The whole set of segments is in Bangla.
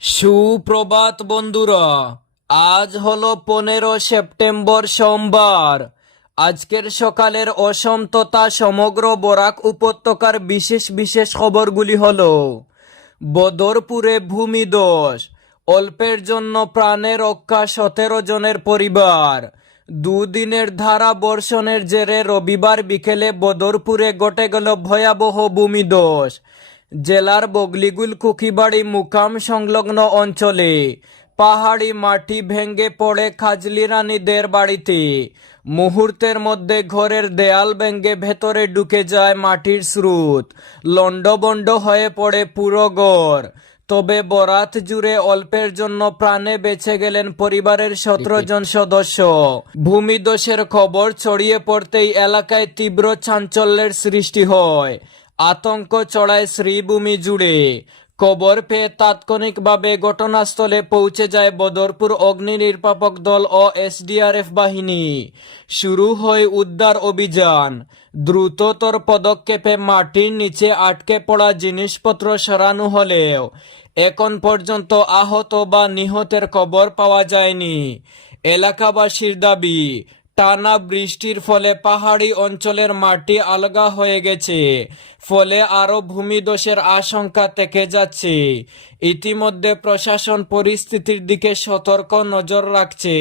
সুপ্রভাত, বন্ধুরা। আজ হলো পনেরো সেপ্টেম্বর সোমবার। আজকের সকালের অসম সমগ্র বরাক উপত্যকার বিশেষ বিশেষ খবরগুলি হল, বদরপুরে ভূমিদোষ অল্পের জন্য প্রাণে রক্ষা সতেরো জনের পরিবার, দুদিনের ধারা বর্ষণের জেরে রবিবার বিকেলে বদরপুরে ঘটে গেল ভয়াবহ ভূমিদোষ জেলার বগলিগুল কুকিবাড়ি মুকাম সংলগ্ন অঞ্চলে পাহাড়ি মাটি ভেঙে পড়ে খাজলি রানীদের বাড়িতে। মুহূর্তের মধ্যে ঘরের দেয়াল ভেঙে ভেতরে ঢুকে যায় মাটির স্রোত। লন্ডবন্ড হয়ে পড়ে পুরো ঘর। তবে বরাত জুড়ে অল্পের জন্য প্রাণে বেঁচে গেলেন পরিবারের সতেরো জন সদস্য। ভূমিদোষের খবর ছড়িয়ে পড়তেই এলাকায় তীব্র চাঞ্চল্যের সৃষ্টি হয়। আতঙ্ক চড়ায় শ্রীভূমি জুড়ে। খবর পেয়ে তাৎক্ষণিকভাবে ঘটনাস্থলে পৌঁছে যায় বদরপুর অগ্নি নির্বাপক দল ও এসডিআরএফ বাহিনী। শুরু হয় উদ্ধার অভিযান। দ্রুততর পদক্ষেপে মাটির নিচে আটকে পড়া জিনিসপত্র সরানো হলেও এখন পর্যন্ত আহত বা নিহতের খবর পাওয়া যায়নি। এলাকাবাসীর দাবি টানা বৃষ্টির ফলে পাহাড়ি অঞ্চলের মাটি আলগা হয়ে গেছে। ফলে আরও ভূমিদোষের আশঙ্কা থেকে যাচ্ছে। ইতিমধ্যে প্রশাসন পরিস্থিতির দিকে সতর্ক নজর রাখছে।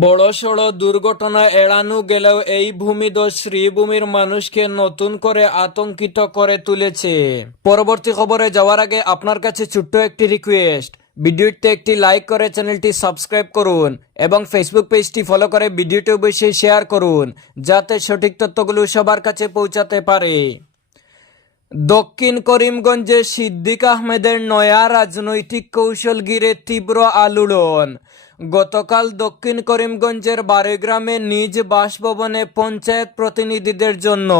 বড়সড় দুর্ঘটনা এড়ানো গেলেও এই ভূমিদোষ শ্রীভূমির মানুষকে নতুন করে আতঙ্কিত করে তুলেছে। পরবর্তী খবরে যাওয়ার আগে আপনার কাছে ছোট্ট একটি রিকোয়েস্ট ভিডিওতে একটি লাইক করে চ্যানেলটি সাবস্ক্রাইব করুন এবং ফেসবুক পেজটি ফলো করে ভিডিওটি অবশ্যই শেয়ার করুন, যাতে সঠিক তথ্যগুলো সবার কাছে পৌঁছাতে পারে। দক্ষিণ করিমগঞ্জে সিদ্দিক আহমেদের নয়া রাজনৈতিক কৌশল ঘিরে তীব্র আলোড়ন। গতকাল দক্ষিণ করিমগঞ্জের বারেগ্রামে নিজ বাসভবনে পঞ্চায়েত প্রতিনিধিদের জন্য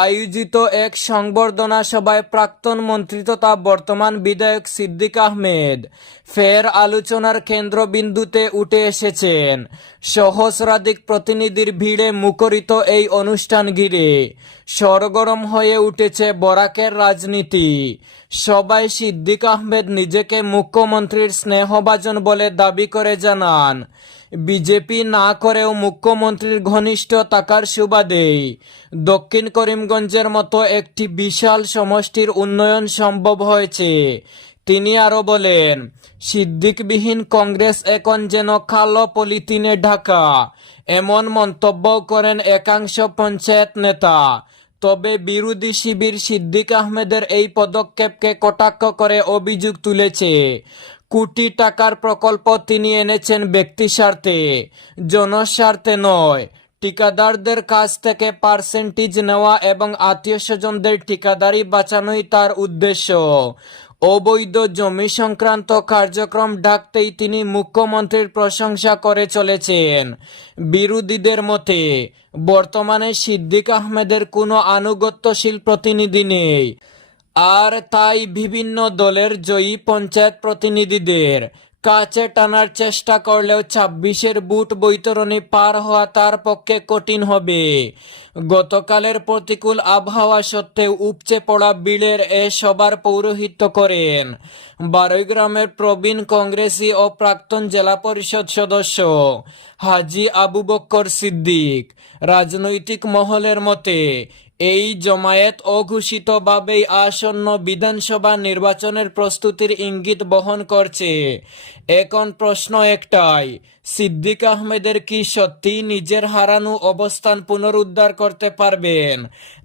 আয়োজিত এক সংবর্ধনা সভায় প্রাক্তন মন্ত্রী তথা বর্তমান বিধায়ক সিদ্দিক আহমেদ। ফের আলোচনার কেন্দ্রবিন্দুতে উঠে এসেছেন সহস্রাধিক প্রতিনিধির ভিড়ে মুখরিত এই অনুষ্ঠান ঘিরে সরগরম হয়ে উঠেছে বরাকের রাজনীতি। সবাই সিদ্দিক আহমেদ নিজেকে মুখ্যমন্ত্রীর স্নেহভাজন বলে দাবি করে জানান, বিজেপি না করেও মুখ্যমন্ত্রীর ঘনিষ্ঠ তাকার সুবাদেই দক্ষিণ করিমগঞ্জের মতো একটি বিশাল সমষ্টির উন্নয়ন সম্ভব হয়েছে। তিনি আরও বলেন, সিদ্দিকবিহীন কংগ্রেস এখন যেন কালো পলিথিনে ঢাকা। এমন মন্তব্য করেন একাংশ পঞ্চায়েত নেতা। তবে বিরোধী শিবির সিদ্দিক আহমেদের এই পদক্ষেপকে কটাক্ষ করে অভিযোগ তুলেছে। কোটি টাকার প্রকল্প তিনি এনেছেন ব্যক্তি স্বার্থে, জনস্বার্থে নয়। ঠিকাদারদের কাছ থেকে পার্সেন্টেজ নেওয়া এবং আত্মীয় স্বজনদের ঠিকাদারি বাঁচানোই তার উদ্দেশ্য। অবৈধ জমি সংক্রান্ত কার্যক্রম ডাকতেই তিনি মুখ্যমন্ত্রীর প্রশংসা করে চলেছেন। বিরোধীদের মতে, বর্তমানে সিদ্দিক আহমেদের কোনো আনুগত্যশীল প্রতিনিধি নেই। আর তাই বিভিন্ন দলের জয়ী পঞ্চায়েত প্রতিনিধিদের কাছে টানার চেষ্টা করলেও ছাব্বিশের বুট বৈতরণী পার হওয়া তার পক্ষে কঠিন হবে। গতকালের প্রতিকূল আবহাওয়া সত্ত্বেও উপচে পড়া বিলের এ সবার পৌরোহিত্য করেন বারৈগ্রামের প্রবীণ কংগ্রেসি ও প্রাক্তন জেলা পরিষদ সদস্য হাজি আবু বক্কর সিদ্দিক। রাজনৈতিক মহলের মতে এই জমায়েত অঘোষিতভাবেই আসন্ন বিধানসভা নির্বাচনের প্রস্তুতির ইঙ্গিত বহন করছে। এখন প্রশ্ন একটাই, সিদ্দিক আহমেদের কি সত্যি নিজের হারানো অবস্থান পুনরুদ্ধার করতে পারবেন,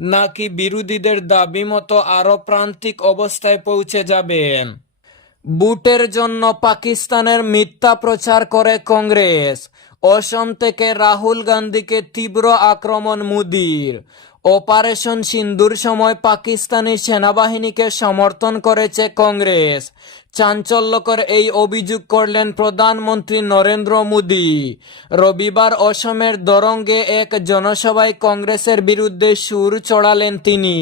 নাকি বিরোধীদের দাবি মতো আরও প্রান্তিক অবস্থায় পৌঁছে যাবেন? বুটের জন্য পাকিস্তানের মিথ্যা প্রচার করে কংগ্রেস, অসম থেকে রাহুল গান্ধীকে তীব্র আক্রমণ মোদির অপারেশন সিন্দুর সময় পাকিস্তানি সেনাবাহিনীকে সমর্থন করেছে কংগ্রেস। চাঞ্চল্যকর এই অভিযোগ করলেন প্রধানমন্ত্রী নরেন্দ্র মোদী। রবিবার অসমের দরঙ্গে এক জনসভায় কংগ্রেসের বিরুদ্ধে সুর চড়ালেন তিনি।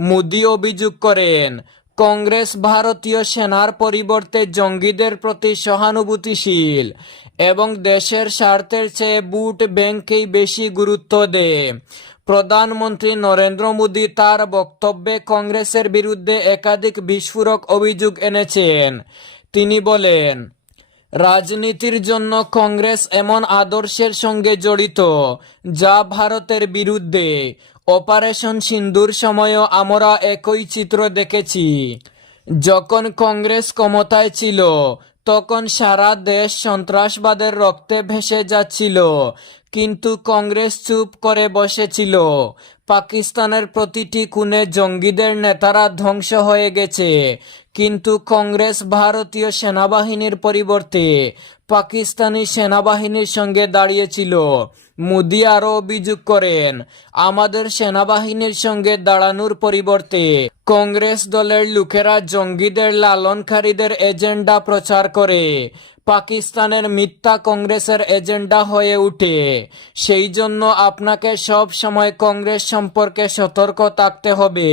মোদী অভিযোগ করেন, কংগ্রেস ভারতীয় সেনার পরিবর্তে জঙ্গিদের প্রতি সহানুভূতিশীল এবং দেশের স্বার্থের চেয়ে বুট ব্যাংকেই বেশি গুরুত্ব দেয়। প্রধানমন্ত্রী নরেন্দ্র মোদী তার বক্তব্যে কংগ্রেসের বিরুদ্ধে একাধিক বিস্ফোরক অভিযোগ এনেছেন। তিনি বলেন, রাজনীতির জন্য কংগ্রেস এমন আদর্শের সঙ্গে জড়িত, যা ভারতের বিরুদ্ধে অপারেশন সিন্ধুর সময়ও আমরা একই চিত্র দেখেছি। যখন কংগ্রেস ক্ষমতায় ছিল, তখন সারা দেশ সন্ত্রাসবাদের রক্তে ভেসে যাচ্ছিল। কিন্তু কংগ্রেস চুপ করে বসেছিল। পাকিস্তানের প্রতিটি কোণে জঙ্গিদের নেতারা ধ্বংস হয়ে গেছে। কিন্তু কংগ্রেস ভারতীয় সেনাবাহিনীর পরিবর্তে পাকিস্তানি সেনাবাহিনীর সঙ্গে দাঁড়িয়েছিল। মোদি আরও অভিযোগ করেন, আমাদের সেনাবাহিনীর সঙ্গে দাঁড়ানোর পরিবর্তে কংগ্রেস দলের লোকেরা জঙ্গিদের লালনকারীদের এজেন্ডা প্রচার করে। পাকিস্তানের মিথ্যা কংগ্রেসের এজেন্ডা হয়ে ওঠে সেই জন্য আপনাকে সব সময় কংগ্রেস সম্পর্কে সতর্ক থাকতে হবে।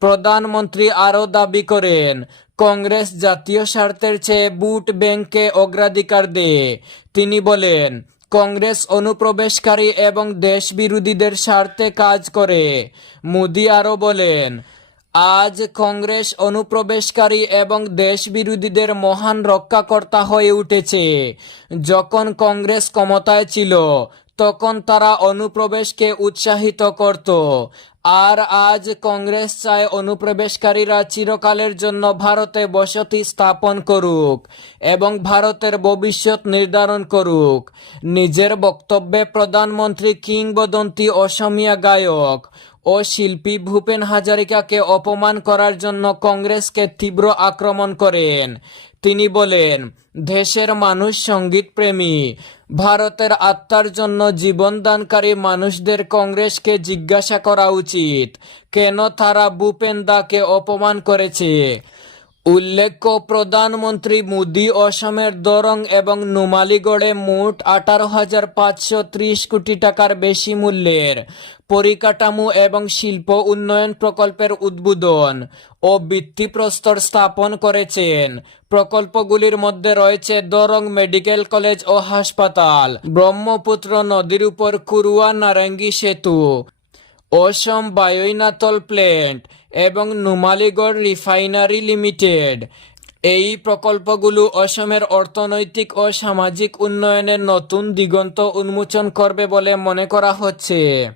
প্রধানমন্ত্রী আরও দাবি করেন, কংগ্রেস জাতীয় স্বার্থের চেয়ে বুট ব্যাংককে অগ্রাধিকার দেয়। তিনি বলেন, কংগ্রেস অনুপ্রবেশকারী এবং দেশ বিরোধীদের স্বার্থে কাজ করে। মোদি আরও বলেন আজ কংগ্রেস অনুপ্রবেশকারী এবং দেশ বিরোধীদের মহান রক্ষাকর্তা হয়ে উঠেছে। যখন কংগ্রেস ক্ষমতায় ছিল, তখন তারা অনুপ্রবেশকে উৎসাহিত করত। আর আজ কংগ্রেস চায় অনুপ্রবেশকারীরা চিরকালের জন্য ভারতে বসতি স্থাপন করুক এবং ভারতের ভবিষ্যৎ নির্ধারণ করুক। নিজের বক্তব্যে প্রধানমন্ত্রী কিংবদন্তি অসমিয়া গায়ক ও শিল্পী ভূপেন হাজারিকাকে অপমান করার জন্য কংগ্রেসকে তীব্র আক্রমণ করেন। তিনি বলেন, দেশের মানুষ সংগীত প্রেমী ভারতের আত্মার জন্য জীবনদানকারী মানুষদের কংগ্রেসকে জিজ্ঞাসা করা উচিত। কেন তারা ভূপেন দাকে অপমান করেছে? উল্লেখ্য, প্রধানমন্ত্রী মোদী অসমের দরং এবং নুমালিগড়ে মোট আঠারো হাজার পাঁচশো ত্রিশ কোটি টাকার বেশি মূল্যের পরিকাঠামো এবং শিল্প উন্নয়ন প্রকল্পের উদ্বোধন ও ভিত্তিপ্রস্তর স্থাপন করেছেন। প্রকল্পগুলির মধ্যে রয়েছে দরং মেডিকেল কলেজ ও হাসপাতাল, ব্রহ্মপুত্র নদীর উপর কুরুয়া নারেঙ্গি সেতু, অসম বায়ুইনাতল প্ল্যান্ট এবং নুমালিগড় রিফাইনারি লিমিটেড। এই প্রকল্পগুলো অসমের অর্থনৈতিক ও সামাজিক উন্নয়নের নতুন দিগন্ত উন্মোচন করবে বলে মনে করা হচ্ছে।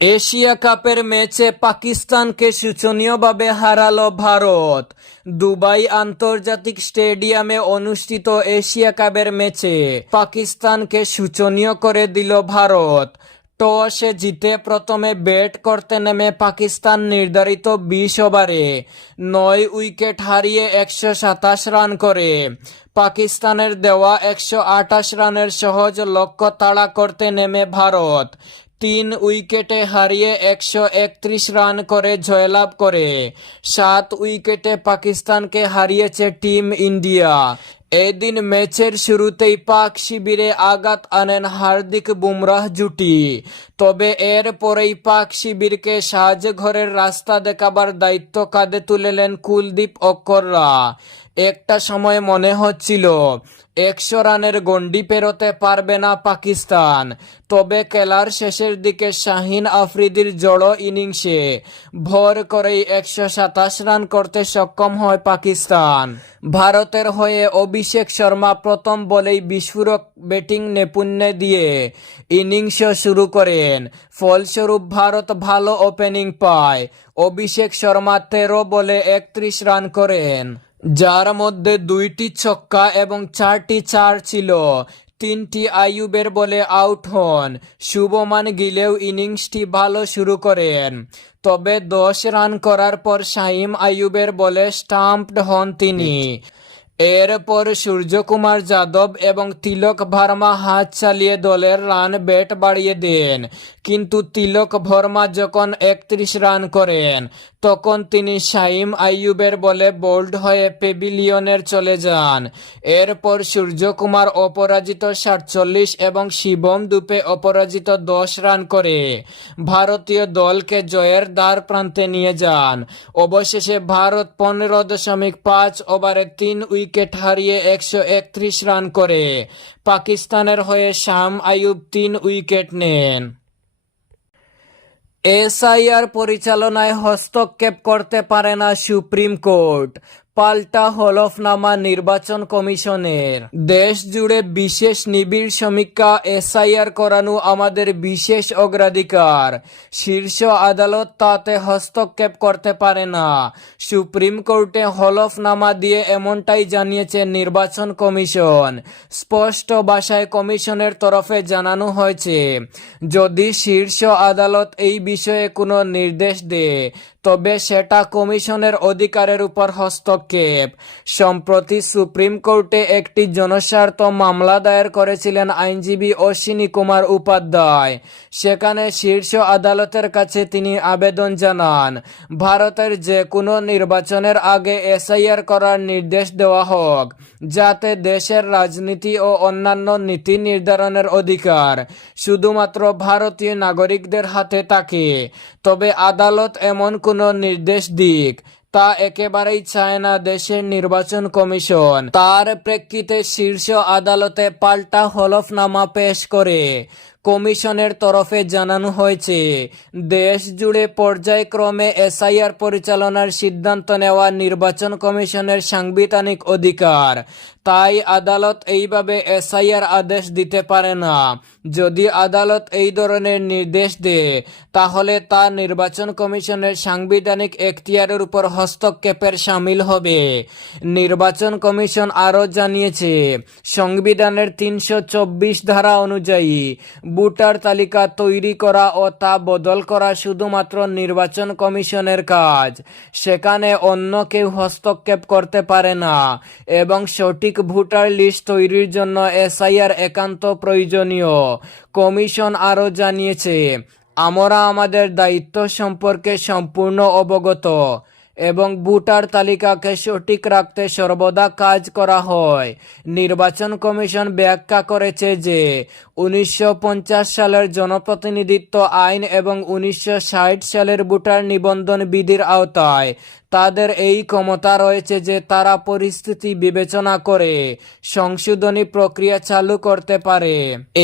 এশিয়া কাপের ম্যাচে পাকিস্তানকে শোচনীয়ভাবে হারালো ভারত। দুবাই আন্তর্জাতিক স্টেডিয়ামে অনুষ্ঠিত এশিয়া কাপের ম্যাচে পাকিস্তানকে শোচনীয় করে দিল ভারত। টসে জিতে প্রথমে ব্যাট করতে নেমে পাকিস্তান নির্ধারিত বিশ ওভারে নয় উইকেট হারিয়ে একশো সাতাশ রান করে। পাকিস্তানের দেওয়া একশো আঠাশ রানের সহজ লক্ষ্য তাড়া করতে নেমে ভারত। তিন উইকেটে হারিয়ে একশো একত্রিশ রান করে জয়লাভ করে। সাত উইকেটে পাকিস্তানকে হারিয়েছে টিম ইন্ডিয়া। এদিন ম্যাচের শুরুতেই পাক শিবিরে আঘাত আনেন হার্দিক বুমরাহ জুটি। তবে এর পরেই পাক শিবিরকে সাহায্য ঘরের রাস্তা দেখাবার দায়িত্ব কাঁধে তুলেলেন কুলদীপ অক্কররা। একটা সময় মনে হচ্ছিল, একশো রানের গন্ডি পেরোতে পারবে না পাকিস্তান। তবে খেলার শেষের দিকে শাহিন আফ্রিদির জড়ো ইনিংসে ভর করেই একশো সাতাশ রান করতে সক্ষম হয় পাকিস্তান। ভারতের হয়ে অভিষেক শর্মা প্রথম বলেই বিস্ফোরক ব্যাটিং নৈপুণ্য দিয়ে ইনিংস শুরু করেন। ফলস্বরূপ ভারত ভালো ওপেনিং পায়। অভিষেক শর্মা তেরো বলে একত্রিশ রান করেন। যার মধ্যে দুইটি ছক্কা এবং চারটি চার ছিল। তিনটি আইয়ুবের বলে আউট হন। শুভমান গিলেও ইনিংসটি ভালো শুরু করেন। তবে দশ রান করার পর শাহিম আইয়ুবের বলে স্টাম্পড হন তিনি। এরপর সূর্যকুমার যাদব এবং তিলক ভার্মা হাত চালিয়ে দলের রান ব্যাট বাড়িয়ে দেন। কিন্তু তিলক ভার্মা যখন একত্রিশ রান করেন, তখন তিনি শাইম আইয়ুবের বলে বোল্ড হয়ে পেভিলিয়নের চলে যান। এরপর সূর্যকুমার অপরাজিত সাতচল্লিশ এবং শিবম দুপে অপরাজিত দশ রান করে। ভারতীয় দলকে জয়ের দ্বার প্রান্তে নিয়ে যান। অবশেষে ভারত পনেরো দশমিক পাঁচ ওভারে তিন উইকেট হারিয়ে একশো একত্রিশ রান করে। পাকিস্তানের হয়ে শাম আয়ুব তিন উইকেট নেন। এসআইআর পরিচালনায় হস্তক্ষেপ করতে পারে না সুপ্রিম কোর্ট। পাল্টা হলফনামা নির্বাচন কমিশনের। দেশ জুড়ে বিশেষ নিবিড় সমীক্ষা এসআইআর করানো আমাদের বিশেষ অগ্রাধিকার। শীর্ষ আদালত তাতে হস্তক্ষেপ করতে পারে না। সুপ্রিম কোর্টে হলফনামা দিয়ে এমনটাই জানিয়েছে নির্বাচন কমিশন। স্পষ্ট ভাষায় কমিশনের তরফে জানানো হয়েছে, যদি শীর্ষ আদালত এই বিষয়ে কোনো নির্দেশ দেয় তবে সেটা কমিশনের অধিকারের উপর হস্তক্ষেপ। সম্প্রতি সুপ্রিম কোর্টে একটি জনস্বার্থ মামলা দায়ের করেছিলেন আইনজীবী অশ্বিনী কুমার উপাধ্যায়। সেখানে শীর্ষ আদালতের কাছে তিনি আবেদন জানান, ভারতের যে কোনো নির্বাচনের আগে এসআইআর করার নির্দেশ দেওয়া হোক, যাতে দেশের রাজনীতি ও অন্যান্য নীতি নির্ধারণের অধিকার শুধুমাত্র ভারতীয় নাগরিকদের হাতে থাকে। তবে আদালত এমন কোনো নির্দেশ দিক। তা একেবারেই চায় না দেশের নির্বাচন কমিশন। তার প্রেক্ষিতে শীর্ষ আদালতে পাল্টা হলফনামা পেশ করে। কমিশনের তরফে জানানো হয়েছে, দেশ জুড়ে পর্যায়ক্রমে এসআইআর পরিচালনার সিদ্ধান্ত নেওয়া নির্বাচন কমিশনের সাংবিধানিক অধিকার। তাই আদালত এইভাবে এসআইআর আদেশ দিতে পারে না। যদি আদালত এই ধরনের নির্দেশ দেয়, তাহলে তা নির্বাচন কমিশনের সাংবিধানিক এখতিয়ারের উপর হস্তক্ষেপের সামিল হবে। নির্বাচন কমিশন আরও জানিয়েছে, সংবিধানের তিনশো চব্বিশ ধারা অনুযায়ী ভোটার তালিকা তৈরি করা ও তা বদল করা শুধুমাত্র নির্বাচন কমিশনের কাজ। সেখানে অন্য কেউ হস্তক্ষেপ করতে পারে না এবং সঠিক ভোটার লিস্ট তৈরির জন্য এসআইআর একান্ত প্রয়োজনীয়। কমিশন আরও জানিয়েছে, আমরা আমাদের দায়িত্ব সম্পর্কে সম্পূর্ণ অবগত এবং ভোটার তালিকাকে সঠিক রাখতে সর্বদা কাজ করা হয়। নির্বাচন কমিশন ব্যাখ্যা করেছে যে, উনিশশো পঞ্চাশ সালের জনপ্রতিনিধিত্ব আইন এবং উনিশশো ষাট সালের ভোটার নিবন্ধন বিধির আওতায় তাদের এই ক্ষমতা রয়েছে যে তারা পরিস্থিতি বিবেচনা করে সংশোধনী প্রক্রিয়া চালু করতে পারে।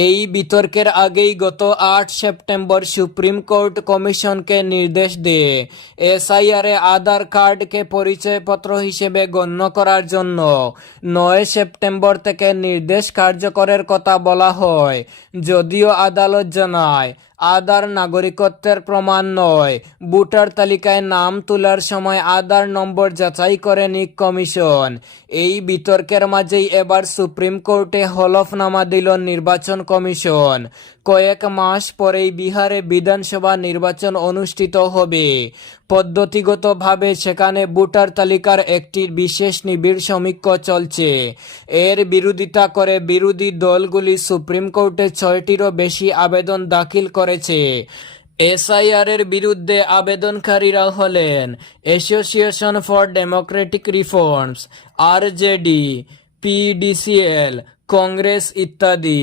এই বিতর্কের আগেই গত আট সেপ্টেম্বর সুপ্রিম কোর্ট কমিশনকে নির্দেশ দেয় এসআইআর আধার কার্ডকে পরিচয়পত্র হিসেবে গণ্য করার জন্য নয় সেপ্টেম্বর থেকে নির্দেশ কার্যকরের কথা বলা হয়, যদিও আদালত জানায় আধার নাগরিকত্বের প্রমাণ নয়। ভোটার তালিকায় নাম তোলার সময় আধার নম্বর যাচাই করে নিক কমিশন। এই বিতর্কের মাঝেই এবার সুপ্রিম কোর্টে হলফনামা দিল নির্বাচন কমিশন। কয়েক মাস পরেই বিহারে বিধানসভা নির্বাচন অনুষ্ঠিত হবে। পদ্ধতিগতভাবে সেখানে ভোটার তালিকার একটি বিশেষ নিবিড় সমীক্ষা চলছে। এর বিরোধিতা করে বিরোধী দলগুলি সুপ্রিম কোর্টে ছয়টিরও বেশি আবেদন দাখিল করেছে। এসআইআর এর বিরুদ্ধে আবেদনকারীরা হলেন association for democratic reforms, RJD, PDCL, Congress ইত্যাদি।